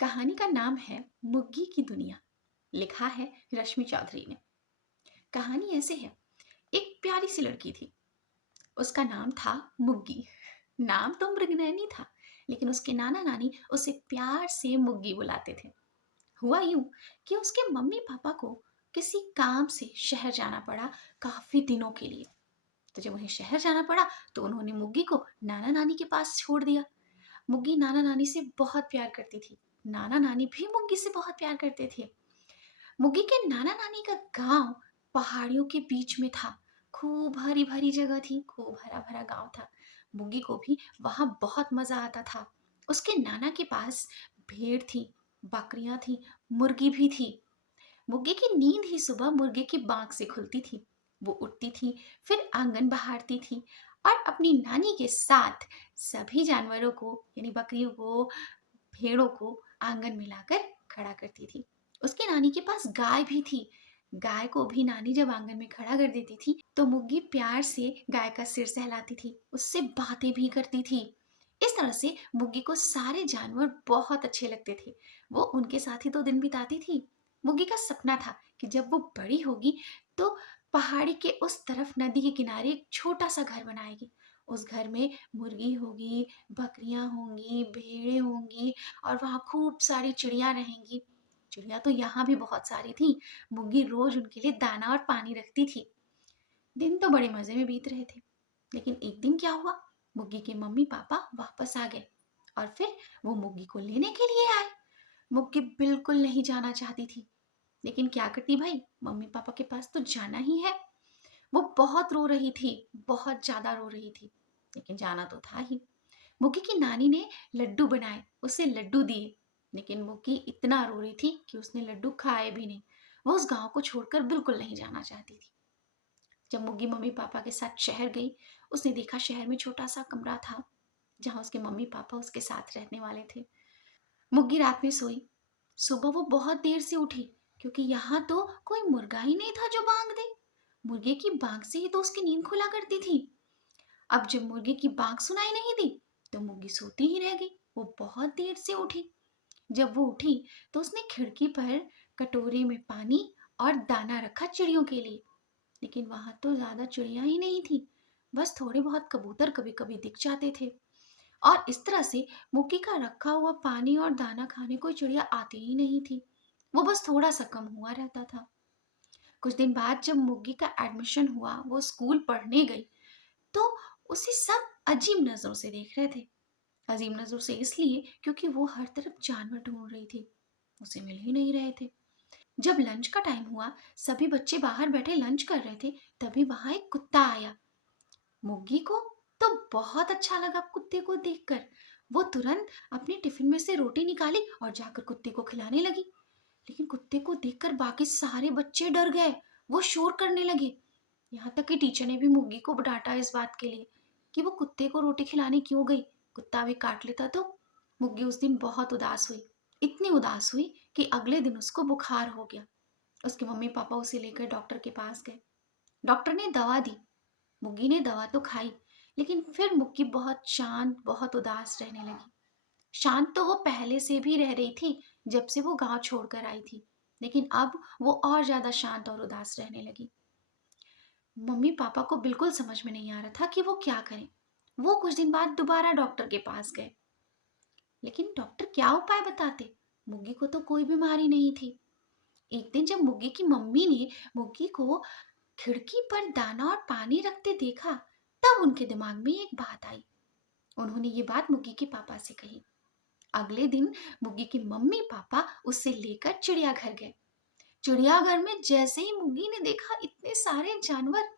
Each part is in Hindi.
कहानी का नाम है मुग्गी की दुनिया। लिखा है रश्मि चौधरी ने। कहानी ऐसे है। एक प्यारी सी लड़की थी। उसका नाम था मुग्गी। नाम तो मृगनयनी था, लेकिन उसके नाना नानी उसे प्यार से मुग्गी बुलाते थे। हुआ यूं कि उसके मम्मी पापा को किसी काम से शहर जाना पड़ा, काफी दिनों के लिए। तो जब उन्हें शहर जाना पड़ा तो उन्होंने मुग्गी को नाना नानी के पास छोड़ दिया। मुग्गी नाना नानी से बहुत प्यार करती थी। नाना नानी भी मुग्गी से बहुत प्यार करते थे। मुग्गी के नाना नानी का गांव पहाड़ियों के बीच में था। खूब हरी भरी जगह थी, खूब हरा भरा गांव था। मुग्गी को भी वहां बहुत मजा आता था। उसके नाना के पास भेड़ थी, बकरियां थी, मुर्गी भी थी। मुर्गे की नींद ही सुबह मुर्गे की बांग से खुलती थी। वो उठती थी, फिर आंगन बहारती थी और अपनी नानी के साथ सभी जानवरों को यानी बकरियों को, भेड़ों को आंगन में लाकर खड़ा करती थी। उसकी नानी के पास गाय भी थी। गाय को भी नानी जब आंगन में खड़ा कर देती थी तो मुग्गी प्यार से गाय का सिर सहलाती थी, उससे बातें भी करती थी। इस तरह से मुग्गी को सारे जानवर बहुत अच्छे लगते थे। वो उनके साथ ही तो दिन बिताती थी। मुग्गी का सपना था कि जब वो बड़ी होगी तो पहाड़ी के उस तरफ नदी के किनारे एक छोटा सा घर बनाएगी। उस घर में मुर्गी होगी, बकरियां होंगी, भेड़ें होंगी और वहां खूब सारी चिड़िया रहेंगी। चिड़िया तो यहाँ भी बहुत सारी थी। मुग्गी रोज उनके लिए दाना और पानी रखती थी। दिन तो बड़े मजे में बीत रहे थे। लेकिन एक दिन क्या हुआ, मुग्गी के मम्मी पापा वापस आ गए और फिर वो मुग्गी को लेने के लिए आए। मुग्गी बिल्कुल नहीं जाना चाहती थी, लेकिन क्या करती भाई, मम्मी पापा के पास तो जाना ही है। वो बहुत रो रही थी, बहुत ज्यादा रो रही थी, लेकिन जाना तो था ही। मुग्गी की नानी ने लड्डू बनाए, उसे लड्डू दिए, लेकिन मुग्गी इतना रो रही थी कि उसने लड्डू खाए भी नहीं। वो उस गांव को छोड़कर बिल्कुल नहीं जाना चाहती थी। जब मुग्गी मम्मी पापा के साथ शहर गई, उसने देखा शहर में छोटा सा कमरा था जहां उसके मम्मी पापा उसके साथ रहने वाले थे। मुग्गी रात में सोई। सुबह वो बहुत देर से उठी, क्योंकि यहाँ तो कोई मुर्गा ही नहीं था जो बांग दे। मुर्गे की बांग से ही तो उसकी नींद खुला करती थी। अब जब मुर्गे की बांग सुनाई नहीं दी तो मुर्गी सोती ही रह गई। वो बहुत देर से उठी। जब वो उठी तो उसने खिड़की पर कटोरे में पानी और दाना रखा चिड़ियों के लिए। लेकिन वहां तो ज्यादा चिड़िया ही नहीं थी, बस थोड़े बहुत कबूतर कभी कभी दिख जाते थे। और इस तरह से मुक्की का रखा हुआ पानी और दाना खाने कोई चिड़िया आती ही नहीं थी। वो बस थोड़ा सा कम हुआ रहता था। कुछ दिन बाद जब मुग्गी का एडमिशन हुआ, वो स्कूल पढ़ने गई, तो उसे सब अजीब नजरों से देख रहे थे। अजीब नजरों से इसलिए क्योंकि वो हर तरफ जानवर ढूंढ रही थी, उसे मिल ही नहीं रहे थे। जब लंच का टाइम हुआ, सभी बच्चे बाहर बैठे लंच कर रहे थे, तभी वहां एक कुत्ता आया। मुग्गी को तो बहुत अच्छा लगा कुत्ते को देखकर। वो तुरंत अपने टिफिन में से रोटी निकाली और जाकर कुत्ते को खिलाने लगी। लेकिन कुत्ते को देखकर बाकी सारे बच्चे डर गए। वो शोर करने लगे। यहाँ तक कि टीचर ने भी मुग्गी को डांटा इस बात के लिए कि वो कुत्ते को रोटी खिलाने क्यों गई, कुत्ता भी काट लेता तो। मुग्गी उस दिन बहुत उदास हुई, इतनी उदास हुई कि अगले दिन उसको बुखार हो गया। उसके मम्मी पापा उसे लेकर डॉक्टर के पास गए। डॉक्टर ने दवा दी। मुग्गी ने दवा तो खाई, लेकिन फिर मुग्गी बहुत शांत, बहुत उदास रहने लगी। शांत तो वो पहले से भी रह रही थी, जब से वो गांव छोड़कर आई थी, लेकिन अब वो और ज्यादा शांत और उदास रहने लगी। मम्मी पापा को बिल्कुल समझ में नहीं आ रहा था कि वो क्या करें। वो कुछ दिन बाद दोबारा डॉक्टर के पास गए, लेकिन डॉक्टर क्या उपाय बताते। मुग्गी को तो कोई बीमारी नहीं थी। एक दिन जब मुग्गी की मम्मी ने मुग्गी को खिड़की पर दाना और पानी रखते देखा, तब उनके दिमाग में एक बात आई। उन्होंने ये बात मुग्गी के पापा से कही। अगले दिन मुग्गी के मम्मी पापा उसे लेकर चिड़ियाघर गए। चिड़ियाघर में जैसे ही मुग्गी ने देखा इतने सारे जानवर,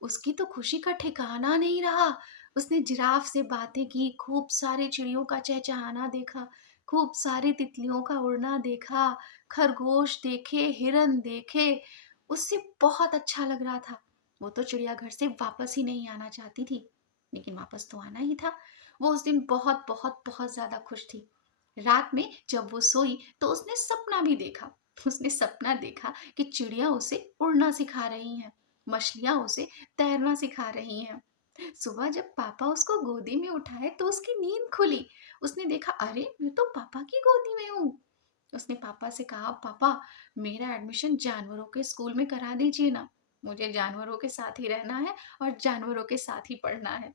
उसकी तो खुशी का ठिकाना नहीं रहा। उसने जिराफ से बातें की, खूब सारे चिड़ियों का चहचहाना देखा, खूब सारी तितलियों का उड़ना देखा, खरगोश देखे, हिरन देखे। उससे बहुत अच्छा लग रहा था। वो तो चिड़ियाघर से वापस ही नहीं आना चाहती थी, लेकिन वापस तो आना ही था। वो उस दिन बहुत बहुत बहुत ज्यादा खुश थी। रात में जब वो सोई तो उसने सपना भी देखा। उसने सपना देखा कि चिड़िया उसे उड़ना सिखा रही हैं, मछलियां उसे तैरना सिखा रही हैं। सुबह जब पापा उसको गोदी में उठाए तो उसकी नींद खुली। उसने देखा, अरे मैं तो पापा की गोदी में हूँ। उसने पापा से कहा, पापा मेरा एडमिशन जानवरों के स्कूल में करा दीजिए ना, मुझे जानवरों के साथ ही रहना है और जानवरों के साथ ही पढ़ना है।